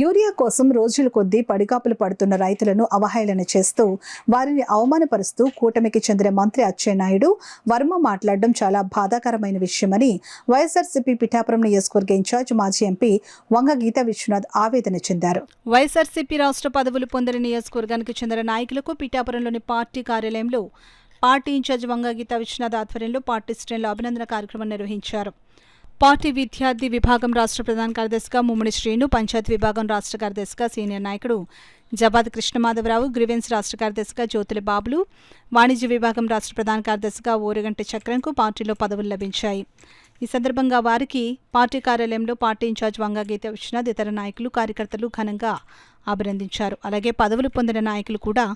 Urea కోసం రోజుల కొద్దీ పడిగాపులు పడుతున్న రైతులను అవహేళన చేస్తూ వారిని అవమానపరుస్తూ కూటమికి చెందిన మంత్రి అచ్చెన్నాయుడు వర్మ మాట్లాడడం చాలా బాధాకరమైన విషయమని వైఎస్ఆర్సీపీ పిఠాపురం నియోజకవర్గ ఇన్ఛార్జ్ మాజీ ఎంపీ వంగ గీతా విశ్వనాథ్ ఆవేదన చెందారు. వైఎస్ఆర్సీపీ రాష్ట్ర పదవులు పొందిన నియోజకవర్గానికి చెందిన నాయకులకు పిఠాపురంలోని పార్టీ కార్యాలయంలో పార్టీ ఇన్ఛార్జ్ వంగ గీతా విశ్వనాథ్ ఆధ్వర్యంలో పార్టీ శ్రేణులు అభినందన కార్యక్రమం నిర్వహించారు. పార్టీ విద్యార్థి విభాగం రాష్ట్ర ప్రధాన కార్యదర్శిగా ముమ్మడి శ్రీను, పంచాయతీ విభాగం రాష్ట్ర కార్యదర్శిగా సీనియర్ నాయకుడు జబాద్ కృష్ణమాధవరావు, గ్రీవెన్స్ రాష్ట్ర కార్యదర్శిగా జ్యోతుల బాబులు, వాణిజ్య విభాగం రాష్ట్ర ప్రధాన కార్యదర్శిగా ఓరుగంటి చక్రంకు పార్టీలో పదవులు లభించాయి. ఈ సందర్భంగా వారికి పార్టీ కార్యాలయంలో పార్టీ ఇన్ఛార్జ్ వంగ గీతా విశ్వనాథ్, ఇతర నాయకులు, కార్యకర్తలు ఘనంగా అభినందించారు. అలాగే పదవులు పొందిన నాయకులు కూడా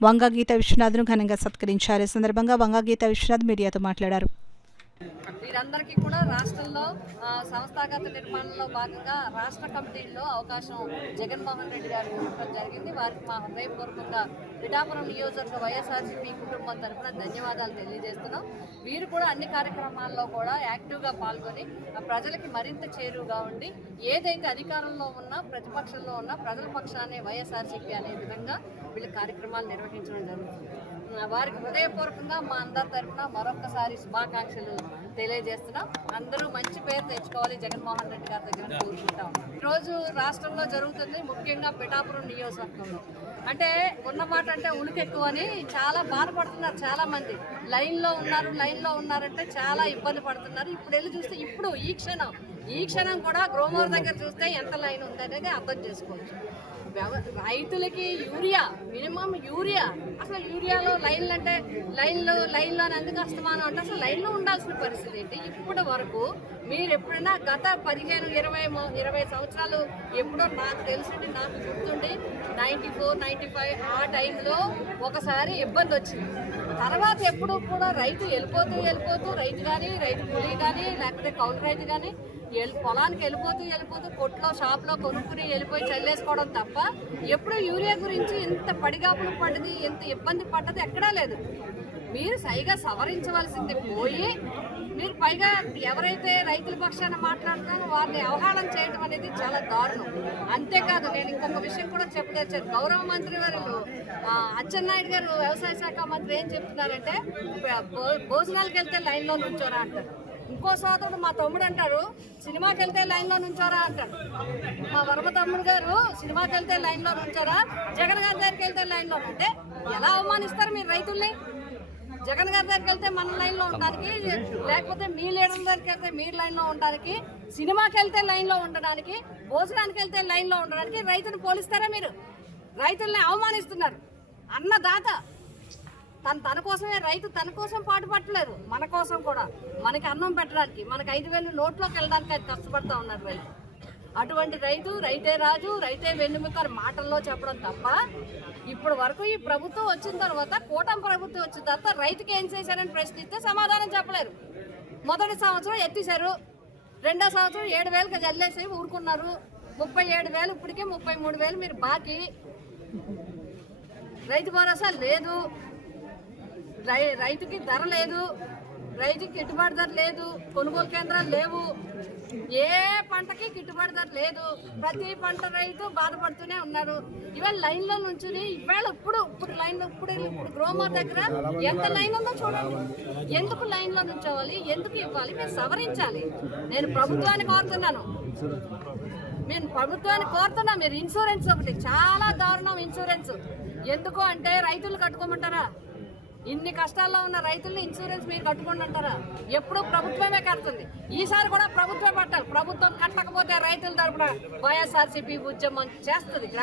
వంగ గీతా విశ్వనాథ్ను ఘనంగా సత్కరించారు. ఈ సందర్భంగా వంగ గీతా విశ్వనాథ్ మీడియాతో మాట్లాడారు. వీరందరికీ కూడా రాష్ట్రంలో సంస్థాగత నిర్మాణంలో భాగంగా రాష్ట్ర కమిటీల్లో అవకాశం జగన్మోహన్ రెడ్డి గారు ఇవ్వడం జరిగింది. వారికి మా హృదయపూర్వకంగా పిఠాపురం నియోజకవర్గ వైఎస్ఆర్సీపీ కుటుంబం తరఫున ధన్యవాదాలు తెలియజేస్తున్నాం. వీరు కూడా అన్ని కార్యక్రమాల్లో కూడా యాక్టివ్గా పాల్గొని ప్రజలకి మరింత చేరువుగా ఉండి ఏదైతే అధికారంలో ఉన్నా ప్రతిపక్షంలో ఉన్నా ప్రజల పక్షాన్ని వైఎస్ఆర్సీపీ అనే విధంగా వీళ్ళ కార్యక్రమాలు నిర్వహించడం జరుగుతుంది. వారికి హృదయపూర్వకంగా మా అందరి తరఫున మరొకసారి శుభాకాంక్షలు తెలియజేస్తున్నాం. అందరూ మంచి పేరు తెచ్చుకోవాలి జగన్మోహన్ రెడ్డి గారి దగ్గర కోరుకుంటాం. ఈరోజు రాష్ట్రంలో జరుగుతుంది, ముఖ్యంగా పిఠాపురం నియోజకవర్గంలో. అంటే ఉన్నమాట అంటే ఉనికి ఎక్కువ అని చాలా బాధపడుతున్నారు. చాలా మంది లైన్లో ఉన్నారంటే చాలా ఇబ్బంది పడుతున్నారు. ఇప్పుడు వెళ్ళి చూస్తే ఇప్పుడు ఈ క్షణం కూడా గ్రోమోర్ దగ్గర చూస్తే ఎంత లైన్ ఉందనేది అర్థం చేసుకోవచ్చు. రైతులకి మినిమం యూరియా అసలు యూరియాలో లైన్లో ఎందుకు అస్తమానం అంటే అసలు లైన్లో ఉండాల్సిన పరిస్థితి ఏంటి? ఇప్పటి వరకు మీరు ఎప్పుడైనా గత 15-20 సంవత్సరాలు ఎప్పుడో నాకు తెలిసింది, నాకు గుర్తుండి 94-95 ఆ టైంలో ఒకసారి ఇబ్బంది వచ్చింది. తర్వాత ఎప్పుడు కూడా రైతు వెళ్ళిపోతూ రైతు కానీ రైతు కూలీ కానీ లేకపోతే కౌలు రైతు కానీ పొలానికి వెళ్ళిపోతూ కొట్లో షాప్లో కొనుక్కుని వెళ్ళిపోయి చల్లేసుకోవడం తప్ప ఎప్పుడు యూరియా గురించి ఇంత పడిగాపులు పడ్డది, ఇంత ఇబ్బంది పడ్డది ఎక్కడా లేదు. మీరు సైగా సవరించవలసింది పోయి మీరు పైగా ఎవరైతే రైతుల పక్షాన మాట్లాడుతున్నారో వారిని అవహేళన చేయడం అనేది చాలా దారుణం. అంతేకాదు నేను ఇంకొక విషయం కూడా చెప్పదచ్చాను. గౌరవ మంత్రి వారు అచ్చెన్నాయుడు గారు వ్యవసాయ శాఖ మంత్రి ఏం చెప్తున్నారంటే భోజనాలకు వెళ్తే లైన్లో నుంచోరా అంటారు. ఇంకో సోదరుడు మా తమ్ముడు అంటారు సినిమాకి వెళ్తే లైన్లో నుంచోరా అంటారు. మా వర్మ తమ్ముడు గారు సినిమాకి వెళ్తే లైన్లో నుంచోరా, జగన్ గారి దగ్గరికి వెళ్తే లైన్లో అంటే ఎలా అవమానిస్తారు మీరు రైతుల్ని? జగన్ గారి దగ్గరికి వెళ్తే మన లైన్లో ఉండడానికి, లేకపోతే మీ లీడర్ల దగ్గరికి వెళ్తే మీరు లైన్లో ఉండడానికి, సినిమాకి వెళ్తే లైన్లో ఉండడానికి, భోజనానికి వెళ్తే లైన్లో ఉండడానికి రైతుని పోలిస్తారా మీరు? రైతుల్ని అవమానిస్తున్నారు. అన్నదాత తన కోసమే, రైతు తన కోసం పాటుపట్టలేదు, మన కోసం కూడా, మనకి అన్నం పెట్టడానికి, మనకి 5,000 నోట్లోకి వెళ్ళడానికి అది కష్టపడుతూ ఉన్నారు రైతు. అటువంటి రైతే రాజు, రైతే వెన్నుముక మాటల్లో చెప్పడం తప్ప ఇప్పుడు వరకు ఈ ప్రభుత్వం వచ్చిన తర్వాత, కూటమి ప్రభుత్వం వచ్చిన తర్వాత రైతుకి ఏం చేశారని ప్రశ్నిస్తే సమాధానం చెప్పలేరు. మొదటి సంవత్సరం ఎత్తిశారు, రెండో సంవత్సరం 7,000కి జల్లేసి ఊరుకున్నారు. 37,000 ఇప్పటికే 33,000 మీరు బాకీ. రైతు భరోసా లేదు, రైతుకి ధర లేదు, రైతుకి గిట్టుబాటు ధర లేదు, కొనుగోలు కేంద్రాలు లేవు, ఏ పంటకి గిట్టుబాటు ధర లేదు. ప్రతి పంట రైతు బాధపడుతూనే ఉన్నారు. ఇవాళ లైన్లో నుంచుని ఇప్పుడు గ్రోమర్ దగ్గర ఎంత లైన్ ఉందో చూడండి. ఎందుకు లైన్లో నుంచోవాలి? ఎందుకు ఇవ్వాలి? మీరు సవరించాలి. నేను ప్రభుత్వాన్ని కోరుతున్నాను, మీరు ఇన్సూరెన్స్ ఒకటి చాలా దారుణం. ఇన్సూరెన్స్ ఎందుకు అంటే రైతులు కట్టుకోమంటారా? ఇన్ని కష్టాల్లో ఉన్న రైతుల్ని ఇన్సూరెన్స్ మీరు కట్టుకోండి అంటారా? ఎప్పుడు ప్రభుత్వమే కడుతుంది. ఈసారి కూడా ప్రభుత్వమే పట్టాలి. ప్రభుత్వం కట్టకపోతే రైతుల తరపున వైఎస్ఆర్సీపీ ఉద్యమం చేస్తుంది గ్రామ